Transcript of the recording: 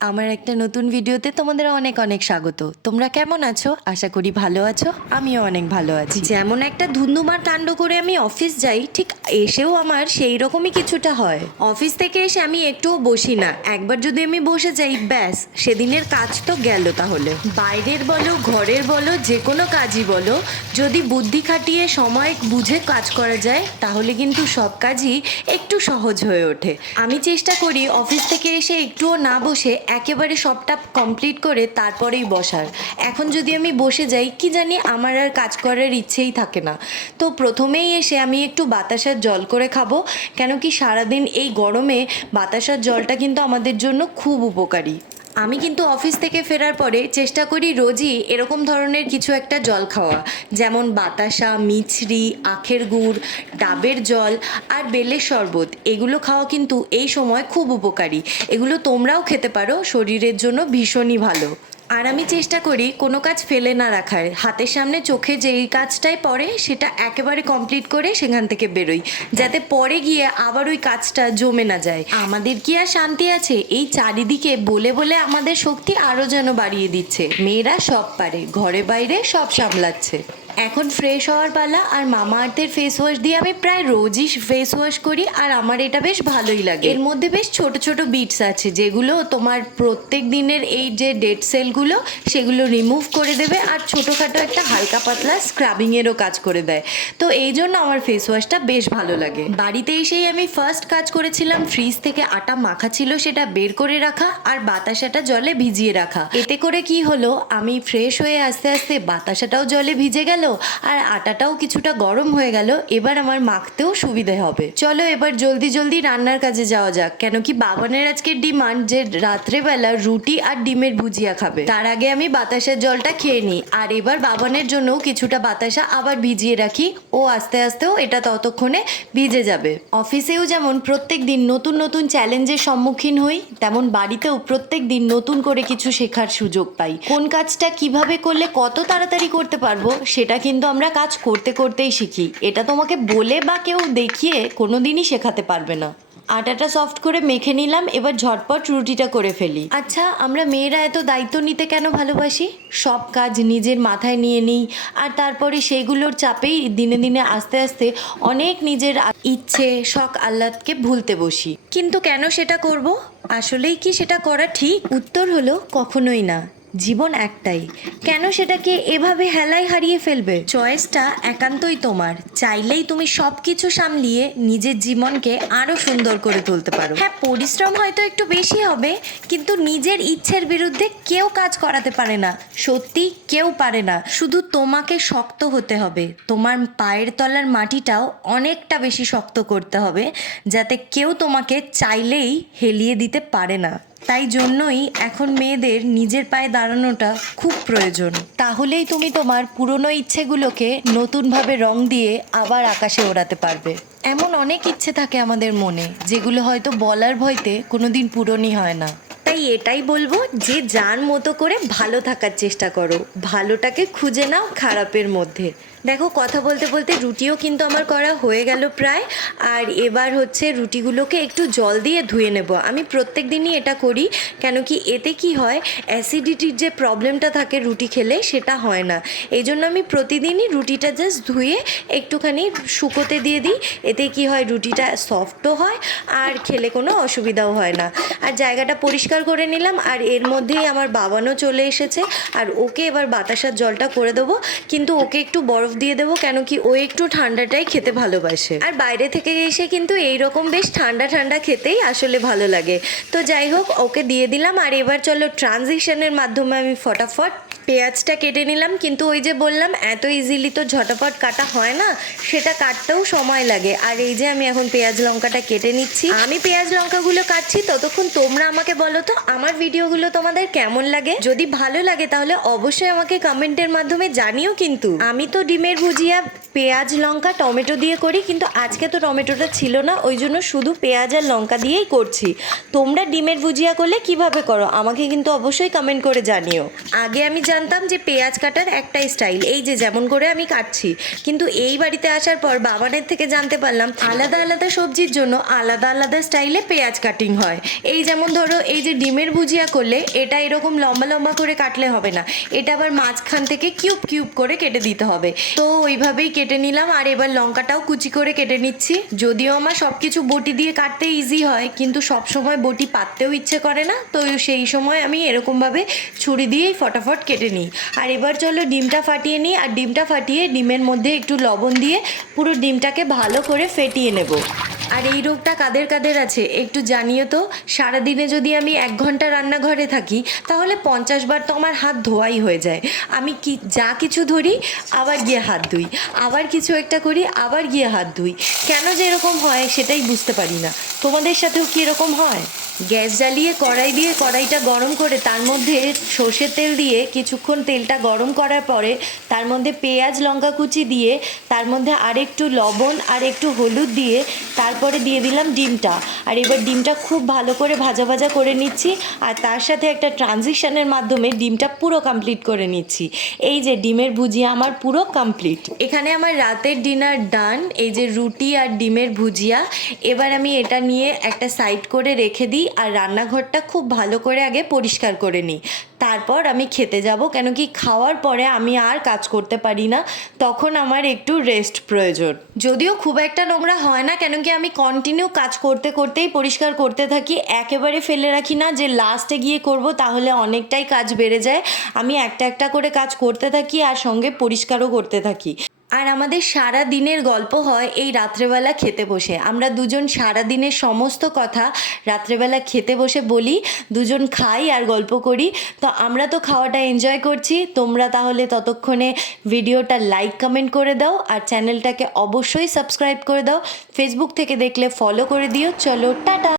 আমার একটা নতুন ভিডিওতে তোমাদের অনেক অনেক স্বাগত। তোমরা কেমন আছো? আশা করি ভালো আছো। আমিও অনেক ভালো আছি। যেমন একটা ধুন্ধুমার কাণ্ড করে আমি অফিস যাই, ঠিক এসেও আমার সেই রকমই কিছুটা হয়। অফিস থেকে এসে আমি একটুও বসি না। একবার যদি আমি বসে যাই, ব্যাস, সেদিনের কাজ তো গেল তাহলে। বাইরের বলো, ঘরের বলো, যে কোনো কাজই বলো, যদি বুদ্ধি খাটিয়ে সময় বুঝে কাজ করা যায়, তাহলে কিন্তু সব কাজই একটু সহজ হয়ে ওঠে। আমি চেষ্টা করি অফিস থেকে এসে একটুও না বসে একেবারে সবটা কমপ্লিট করে তারপরেই বসার। এখন যদি আমি বসে যাই, কি জানি আমার আর কাজ করার ইচ্ছেই থাকে না। তো প্রথমেই এসে আমি একটু বাতাসার জল করে খাব, কেন কি সারাদিন এই গরমে বাতাসার জলটা কিন্তু আমাদের জন্য খুব উপকারী। আমি কিন্তু অফিস থেকে ফেরার পরে চেষ্টা করি রোজই এরকম ধরনের কিছু একটা জল খাওয়া। যেমন বাতাসা, মিছরি, আখের গুড়, ডাবের জল আর বেলের শরবত। এগুলো খাওয়া কিন্তু এই সময় খুব উপকারী। এগুলো তোমরাও খেতে পারো, শরীরের জন্য ভীষণই ভালো। আর আমি চেষ্টা করি কোনো কাজ ফেলে না রাখার। হাতের সামনে চোখে যেই কাজটাই পড়ে, সেটা একেবারে কমপ্লিট করে সেখান থেকে বেরোই, যাতে পরে গিয়ে আবার ওই কাজটা জমে না যায়। আমাদের কি আর শান্তি আছে? এই চারিদিকে বলে বলে আমাদের শক্তি আরও যেন বাড়িয়ে দিচ্ছে। মেয়েরা সব পারে, ঘরে বাইরে সব সামলাচ্ছে। এখন ফ্রেশ হওয়ার পালা আর মামা আর্থের ফেস ওয়াশ দিয়ে আমি প্রায় রোজই ফেস ওয়াশ করি আর আমার এটা বেশ ভালোই লাগে। এর মধ্যে বেশ ছোট ছোট বিটস আছে যেগুলো তোমার প্রত্যেক দিনের এই যে ডেড সেলগুলো সেগুলো রিমুভ করে দেবে আর ছোটোখাটো একটা হালকা পাতলা স্ক্রাবিংয়েরও কাজ করে দেয়। তো এই জন্য আমার ফেস ওয়াশটা বেশ ভালো লাগে। বাড়িতে এসেই আমি ফার্স্ট কাজ করেছিলাম ফ্রিজ থেকে আটা মাখা ছিল সেটা বের করে রাখা আর বাতাসাটা জলে ভিজিয়ে রাখা। এতে করে কি হলো, আমি ফ্রেশ হয়ে আস্তে আস্তে বাতাসাটাও জলে ভিজে গেল আর আটাটাও কিছুটা গরম হয়ে গেল, এবার আমার মাখতেও সুবিধে হবে। চলো এবার জলদি জলদি রান্নার কাজে যাওয়া যাক, কেন কি বাবানের আজকে ডিমান্ড যে রাত্রেবেলা রুটি আর ডিমের ভুজিয়া খাবে। তার আগে আমি বাতাসের জলটা খেয়ে নিই, আর এবার বাবানের জন্যও কিছুটা বাতাসা আবার ভিজিয়ে রাখি, ও আস্তে আস্তেও এটা ততক্ষণে ভিজে যাবে। অফিসেও যেমন প্রত্যেক দিন নতুন নতুন চ্যালেঞ্জের সম্মুখীন হই, তেমন বাড়িতেও প্রত্যেক দিন নতুন করে কিছু শেখার সুযোগ পাই। কোন কাজটা কীভাবে করলে কত তাড়াতাড়ি করতে পারব, সেটা কিন্তু আমরা কাজ করতে করতেই শিখি। এটা তোমাকে বলে বা কেউ দেখিয়ে কোনো দিনই শেখাতে পারবে না। আটাটা সফট করে মেখে নিলাম, এবার ঝটপট রুটিটা করে ফেলি। আচ্ছা আমরা মেয়েরা এত দায়িত্ব নিতে কেন ভালোবাসি? সব কাজ নিজের মাথায় নিয়ে নিই, আর তারপরে সেগুলোর চাপেই দিনে দিনে আস্তে আস্তে অনেক নিজের ইচ্ছে, শখ, আহ্লাদকে ভুলতে বসি। কিন্তু কেন সেটা করব? আসলেই কি সেটা করা ঠিক? উত্তর হলো, কখনোই না। জীবন একটাই। কেন সেটাকে এভাবে হেলাই হারিয়ে ফেলবে? চয়েসটা একান্তই তোমার। চাইলেই তুমি সব কিছু সামলিয়ে নিজের জীবনকে আরও সুন্দর করে তুলতে পারো। হ্যাঁ পরিশ্রম হয়তো একটু বেশি হবে, কিন্তু নিজের ইচ্ছের বিরুদ্ধে কেউ কাজ করাতে পারে না। সত্যি কেউ পারে না। শুধু তোমাকে শক্ত হতে হবে। তোমার পায়ের তলার মাটিটাও অনেকটা বেশি শক্ত করতে হবে, যাতে কেউ তোমাকে চাইলেই হেলিয়ে দিতে পারে না। তাই জন্যই এখন মেয়েদের নিজের পায়ে দাঁড়ানোটা খুব প্রয়োজন। তাহলেই তুমি তোমার পুরনো ইচ্ছেগুলোকে নতুনভাবে রং দিয়ে আবার আকাশে ওড়াতে পারবে। এমন অনেক ইচ্ছে থাকে আমাদের মনে যেগুলো হয়তো বলার ভয়তে কোনোদিন পূরণই হয় না। তাই এটাই বলব যে যার মতো করে ভালো থাকার চেষ্টা করো ভালোটাকে খুঁজে নাও খারাপের মধ্যে। দেখো, কথা বলতে বলতে রুটিও কিন্তু আমার করা হয়ে গেল প্রায়। আর এবার হচ্ছে রুটিগুলোকে একটু জল দিয়ে ধুয়ে নেব। আমি প্রত্যেক দিনই এটা করি, কেন কি এতে কি হয় অ্যাসিডিটির যে প্রবলেমটা থাকে রুটি খেলে সেটা হয় না। এই জন্য আমি প্রতিদিনই রুটিটা জাস্ট ধুয়ে একটুখানি শুকোতে দিয়ে দিই। এতে কি হয়, রুটিটা সফটও হয় আর খেলে কোনো অসুবিধাও হয় না। আর জায়গাটা পরিষ্কার করে নিলাম, আর এর মধ্যেই আমার বাবানও চলে এসেছে। আর ওকে এবার বাতাসার জলটা করে দেবো। কিন্তু ওকে একটু বরফ দিয়ে দেবো কেন কি ও একটু ঠান্ডাটাই খেতে ভালোবাসে। আর বাইরে থেকে এসে কিন্তু এই রকম বেশ ঠান্ডা ঠান্ডা খেতেই আসলে ভালো লাগে। তো যাই হোক, ওকে দিয়ে দিলাম। আর এবার চলো ট্রানজিশনের মাধ্যমে আমি ফটাফট পেঁয়াজটা কেটে নিলাম। কিন্তু ওই যে বললাম, এত ইজিলি তো ঝটাপট কাটা হয় না, সেটা কাটতেও সময় লাগে। আর এই যে আমি এখন পেঁয়াজ লঙ্কাটা কেটে নিচ্ছি। আমি পেঁয়াজ লঙ্কাগুলো কাটছি, ততক্ষণ তোমরা আমাকে বলো তো, আমার ভিডিওগুলো তোমাদের কেমন লাগে? যদি ভালো লাগে তাহলে অবশ্যই আমাকে কমেন্টের মাধ্যমে জানিও কিন্তু। আমি তো ডিমের ভুজিয়া, পেঁয়াজ, লঙ্কা, টমেটো দিয়ে করি, কিন্তু আজকে তো টমেটোটা ছিল না, ওই জন্য শুধু পেঁয়াজ আর লঙ্কা দিয়েই করছি। তোমরা ডিমের ভুজিয়া করলে কীভাবে করো? আমাকে কিন্তু অবশ্যই কমেন্ট করে জানিও। আগে আমি জানতাম যে পেঁয়াজ কাটার একটাই স্টাইল এই যে যেমন করে আমি কাটছি। কিন্তু এই বাড়িতে আসার পর বাবানের থেকে জানতে পারলাম, আলাদা আলাদা সবজির জন্য আলাদা আলাদা স্টাইলে পেঁয়াজ কাটিং হয়। এই যেমন ধরো, এই যে ডিমের ভুজিয়া করলে এটা এরকম লম্বা লম্বা করে কাটলে হবে না। এটা আবার মাঝখান থেকে কিউব কিউব করে কেটে দিতে হবে। তো ওইভাবেই কেটে নিলাম, আর এবার লঙ্কাটাও কুচি করে কেটে নিচ্ছি। যদিও আমার সব কিছু বটি দিয়ে কাটতে ইজি হয়, কিন্তু সব সময় বটি পাততেও ইচ্ছে করে না, তো সেই সময় আমি এরকমভাবে ছুরি দিয়েই ফটাফট কেটে নিই। আর এবার চলো ডিমটা ফাটিয়ে নিই, আর ডিমটা ফাটিয়ে ডিমের মধ্যে একটু লবণ দিয়ে পুরো ডিমটাকে ভালো করে ফেটিয়ে নেব। আর এই রোগটা কাদের কাদের আছে? একটু জানিও তো। সারাদিনে যদি আমি এক ঘণ্টা রান্নাঘরে থাকি, তাহলে পঞ্চাশ বার তো আমার হাত ধোয়াই হয়ে যায়। আমি কি, যা কিছু ধরি, আবার গিয়ে হাত ধুই। আবার কিছু একটা করি, আবার গিয়ে হাত ধুই। কেন যে এরকম হয় সেটাই বুঝতে পারি না। তোমাদের সাথেও কি এরকম হয়? গ্যাস জ্বালিয়ে কড়াই দিয়ে কড়াইটা গরম করে, তার মধ্যে সর্ষের তেল দিয়ে কিছুক্ষণ তেলটা গরম করার পরে, তার মধ্যে পেঁয়াজ, লঙ্কা কুচি দিয়ে, তার মধ্যে আরেকটু লবণ আর একটু হলুদ দিয়ে তারপরে দিয়ে দিলাম ডিমটা। আর এবার ডিমটা খুব ভালো করে ভাজা ভাজা করে নিচ্ছি। আর তার সাথে একটা ট্রানজিশনের মাধ্যমে ডিমটা পুরো কমপ্লিট করে নিচ্ছি। এই যে ডিমের ভুজিয়া আমার পুরো কমপ্লিট এখানে আমার রাতের ডিনার ডান এই যে রুটি আর ডিমের ভুজিয়া। এবার আমি এটা নিয়ে একটা সাইড করে রেখে দিই। আর রান্নাঘরটা খুব ভালো করে আগে পরিষ্কার করে নিই। তারপর আমি খেতে যাব কেন কি খাওয়ার পরে আমি আর কাজ করতে পারি না, তখন আমার একটু রেস্ট প্রয়োজন। যদিও খুব একটা নোংরা হয় না কেন কি আমি কন্টিনিউ কাজ করতে করতেই পরিষ্কার করতে থাকি, একেবারে ফেলে রাখি না যে লাস্টে গিয়ে করব, তাহলে অনেকটাই কাজ বেড়ে যায়। আমি একটা একটা করে কাজ করতে থাকি আর সঙ্গে পরিষ্কারও করতে থাকি। আর আমাদের সারা দিনের গল্প হয় এই রাত্রেবেলা খেতে বসে। আমরা দুজন সারা দিনের সমস্ত কথা রাত্রেবেলা খেতে বসে বলি, দুজন খাই আর গল্প করি। তো আমরা তো খাওয়াটা এনজয় করছি। তোমরা তাহলে ততক্ষণে ভিডিওটা লাইক কমেন্ট করে দাও আর চ্যানেলটাকে অবশ্যই সাবস্ক্রাইব করে দাও। ফেসবুক থেকে দেখলে ফলো করে দিও। চলো, টাটা!